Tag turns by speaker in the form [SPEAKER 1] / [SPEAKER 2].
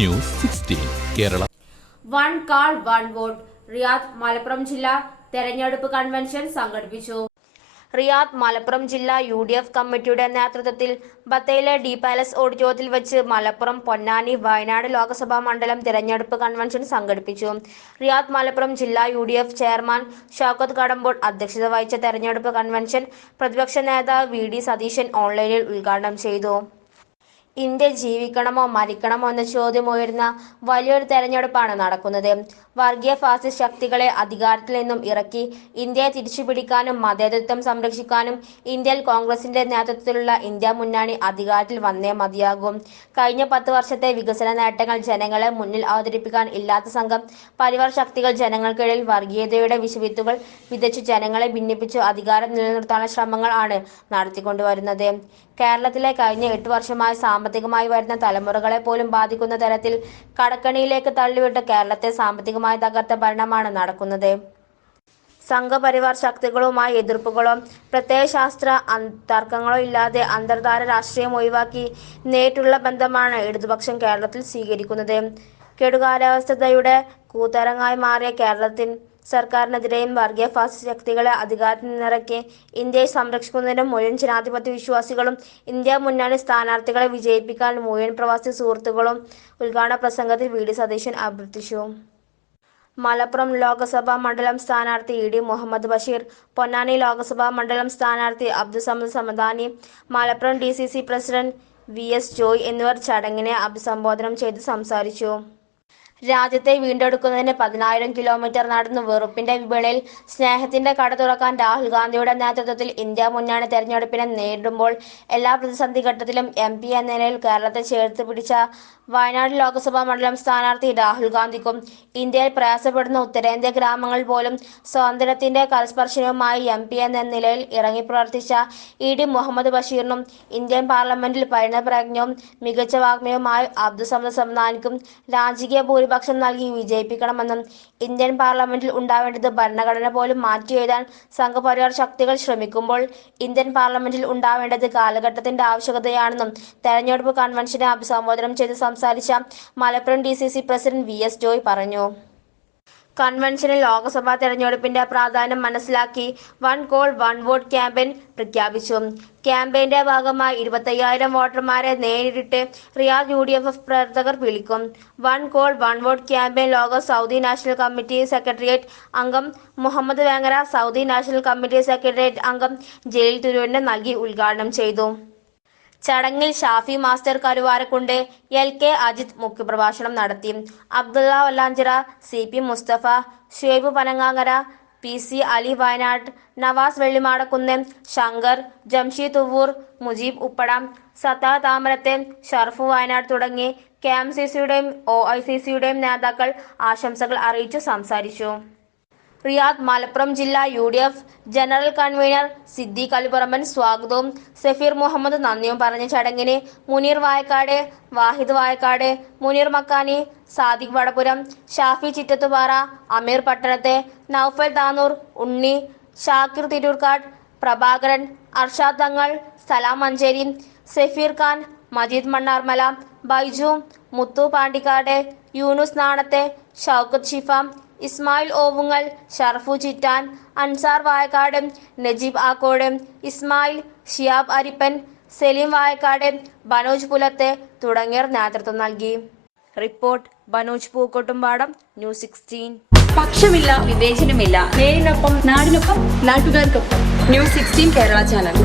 [SPEAKER 1] News Kerala.
[SPEAKER 2] One call one vote. Riyadh Malappuram ജില്ലാ തെരഞ്ഞെടുപ്പ് convention സംഘടിപ്പിച്ചു. റിയാദ് മലപ്പുറം ജില്ലാ യു ഡി എഫ് കമ്മിറ്റിയുടെ നേതൃത്വത്തിൽ ബത്തേലെ ഡി പാലസ് ഓഡിറ്റോറിയത്തിൽ വെച്ച് മലപ്പുറം പൊന്നാനി വയനാട് ലോക്സഭാ മണ്ഡലം തിരഞ്ഞെടുപ്പ് കൺവെൻഷൻ സംഘടിപ്പിച്ചു. റിയാദ് മലപ്പുറം ജില്ലാ U D F chairman Shakkath Kadambol അധ്യക്ഷത വഹിച്ച തെരഞ്ഞെടുപ്പ് കൺവെൻഷൻ പ്രതിപക്ഷ നേതാവ് വി ഡി സതീശൻ ഓൺലൈനിൽ ഉദ്ഘാടനം ചെയ്തു. ഇന്ത്യ ജീവിക്കണമോ മരിക്കണമോ എന്ന ചോദ്യം ഉയരുന്ന വലിയൊരു തെരഞ്ഞെടുപ്പാണ് നടക്കുന്നത്. വർഗീയ ഫാസിസ്റ്റ് ശക്തികളെ അധികാരത്തിൽ നിന്നും ഇറക്കി ഇന്ത്യയെ തിരിച്ചുപിടിക്കാനും മതേതത്വം സംരക്ഷിക്കാനും ഇന്ത്യയിൽ കോൺഗ്രസിന്റെ നേതൃത്വത്തിലുള്ള ഇന്ത്യ മുന്നണി അധികാരത്തിൽ വന്നേ മതിയാകും. കഴിഞ്ഞ പത്ത് വർഷത്തെ വികസന നേട്ടങ്ങൾ ജനങ്ങളെ മുന്നിൽ അവതരിപ്പിക്കാൻ ഇല്ലാത്ത സംഘം പരിവർ ശക്തികൾ ജനങ്ങൾക്കിടയിൽ വർഗീയതയുടെ വിഷവിത്തുകൾ വിതച്ച് ജനങ്ങളെ ഭിന്നിപ്പിച്ച് അധികാരം നിലനിർത്താനുള്ള ശ്രമങ്ങൾ ആണ് നടത്തിക്കൊണ്ടുവരുന്നത്. കേരളത്തിലെ കഴിഞ്ഞ എട്ട് വർഷമായി സാമ്പത്തികമായി വരുന്ന തലമുറകളെ പോലും ബാധിക്കുന്ന തരത്തിൽ കടക്കണിയിലേക്ക് തള്ളിവിട്ട് കേരളത്തെ സാമ്പത്തികമായി തകർത്ത ഭരണമാണ് നടക്കുന്നത്. സംഘപരിവാർ ശക്തികളുമായി എതിർപ്പുകളോ പ്രത്യയശാസ്ത്ര ശാസ്ത്ര തർക്കങ്ങളോ ഇല്ലാതെ അന്തർധാര രാഷ്ട്രീയം ഒഴിവാക്കി നേരിട്ടുള്ള ബന്ധമാണ് ഇടതുപക്ഷം കേരളത്തിൽ സ്വീകരിക്കുന്നത്. കെടുകാലാവസ്ഥതയുടെ കൂത്തരങ്ങായി മാറിയ കേരളത്തിൽ സർക്കാരിനെതിരെയും വർഗീയ ഫാസിസ്റ്റ് ശക്തികളെ അധികാരത്തിൽ നിന്നിറക്കി ഇന്ത്യയെ സംരക്ഷിക്കുന്നതിനും മുഴുവൻ ജനാധിപത്യ വിശ്വാസികളും ഇന്ത്യ മുന്നണി സ്ഥാനാർത്ഥികളെ വിജയിപ്പിക്കാൻ മുഴുവൻ പ്രവാസി സുഹൃത്തുക്കളും ഉദ്ഘാടന പ്രസംഗത്തിൽ വി ഡി സതീശൻ അഭ്യർത്ഥിച്ചു. മലപ്പുറം ലോക്സഭാ മണ്ഡലം സ്ഥാനാർത്ഥി ഇ ഡി മുഹമ്മദ് ബഷീർ പൊന്നാനി ലോക്സഭാ മണ്ഡലം സ്ഥാനാർത്ഥി Abdussamad Samadani Malappuram D C C president V S Joy എന്നിവർ ചടങ്ങിനെ അഭിസംബോധന ചെയ്ത് സംസാരിച്ചു. രാജ്യത്തെ വീണ്ടെടുക്കുന്നതിന് പതിനായിരം കിലോമീറ്റർ നടന്നു വെറുപ്പിന്റെ വിപണിയിൽ സ്നേഹത്തിന്റെ കട തുറക്കാൻ രാഹുൽ ഗാന്ധിയുടെ നേതൃത്വത്തിൽ ഇന്ത്യ മുന്നണി തെരഞ്ഞെടുപ്പിനെ നേരിടുമ്പോൾ എല്ലാ പ്രതിസന്ധി ഘട്ടത്തിലും എം പി എന്ന നിലയിൽ കേരളത്തെ ചേർത്ത് പിടിച്ച വയനാട് ലോക്സഭാ മണ്ഡലം സ്ഥാനാർത്ഥി രാഹുൽ ഗാന്ധിക്കും ഇന്ത്യയിൽ പ്രയാസപ്പെടുന്ന ഉത്തരേന്ത്യ ഗ്രാമങ്ങൾ പോലും സ്വാതന്ത്ര്യത്തിന്റെ കരസ്പർശനവുമായി എം പി എന്ന നിലയിൽ ഇറങ്ങി പ്രവർത്തിച്ച ഇ ഡി മുഹമ്മദ് ബഷീറിനും ഇന്ത്യൻ പാർലമെന്റിൽ പരിണപ്രജ്ഞവും മികച്ച വാഗ്മയവുമായ അബ്ദുസമദ് സമദാനിക്കും രാജകീയ ഭൂരിപക്ഷം നൽകി വിജയിപ്പിക്കണമെന്നും ഇന്ത്യൻ പാർലമെന്റിൽ ഉണ്ടാവേണ്ടത് ഭരണഘടന പോലും മാറ്റിയെഴുതാൻ സംഘപരിവാർ ശക്തികൾ ശ്രമിക്കുമ്പോൾ ഇന്ത്യൻ പാർലമെന്റിൽ ഉണ്ടാവേണ്ടത് കാലഘട്ടത്തിന്റെ ആവശ്യകതയാണെന്നും തെരഞ്ഞെടുപ്പ് കൺവെൻഷനെ അഭിസംബോധന ചെയ്ത് സംസാരിച്ച Malappuram D president V S Joy പറഞ്ഞു. കൺവെൻഷനിൽ ലോക്സഭാ തെരഞ്ഞെടുപ്പിന്റെ പ്രാധാന്യം മനസ്സിലാക്കി one call one vote campaign പ്രഖ്യാപിച്ചു. ക്യാമ്പയിന്റെ ഭാഗമായി ഇരുപത്തയ്യായിരം വോട്ടർമാരെ നേരിട്ട് Riyadh U D F F പ്രവർത്തകർ വിളിക്കും. One call one vote campaign ലോക സൗദി നാഷണൽ കമ്മിറ്റി സെക്രട്ടേറിയറ്റ് അംഗം Muhammad Vengara Saudi national committee secretariat അംഗം ജലീൽ തുരുവിന് നൽകി ഉദ്ഘാടനം ചെയ്തു. ചടങ്ങിൽ Shafi master Karuvarakundu L K Ajith മുഖ്യപ്രഭാഷണം നടത്തി. Abdullah Vallanchira C P Musthafa Shuhaib Panangangara P C Ali Wayanad Navas Vellimadakunnu Shankar Jamsheed Thuvur Mujeeb Uppada Satha താമരത്തെ Sharfu Wayanad തുടങ്ങി K M C സിയുടെയും ഒ ഐ സി സിയുടെയും നേതാക്കൾ ആശംസകൾ അറിയിച്ചു സംസാരിച്ചു. Riyadh Malappuram ജില്ലാ U D F general convener Siddique Alipuramban സ്വാഗതവും. സഫീർ മുഹമ്മദ് നന്ദിയും പറഞ്ഞ ചടങ്ങിന് മുനീർ വായക്കാട് വാഹിദ് വായക്കാട് മുനീർ മക്കാനി സാദിഖ് വടപുരം ഷാഫി ചിറ്റത്തുപാറ അമീർ പട്ടണത്തെ നൌഫൽ താനൂർ ഉണ്ണി ഷാക്കിർ തിരൂർക്കാട് പ്രഭാകരൻ അർഷാദ് തങ്ങൾ സലാം മഞ്ചേരി സഫീർ ഖാൻ മജീദ് മണ്ണാർമല ബൈജു മുത്തു പാണ്ടിക്കാട് യൂനുസ് നാണത്തെ ഷൗക്കത്ത് ഷിഫ ഇസ്മായിൽ ഓവുങ്ങൽ ഷർഫു ചിറ്റാൻ അൻസാർ വായക്കാട് നജീബ് ആക്കോട് ഇസ്മായിൽ ഷിയാബ് അരിപ്പൻ സലീം വായക്കാട് ബനോജ് പുലത്തെ തുടങ്ങിയവർ നേതൃത്വം നൽകി. Report Banoj Pookkottumpadam news sixteen.
[SPEAKER 3] പക്ഷമില്ല വിവേചനമില്ല. നേരിനൊപ്പം നാടിനൊപ്പം നാട്ടുകാർക്കൊപ്പം. News sixteen Kerala channel.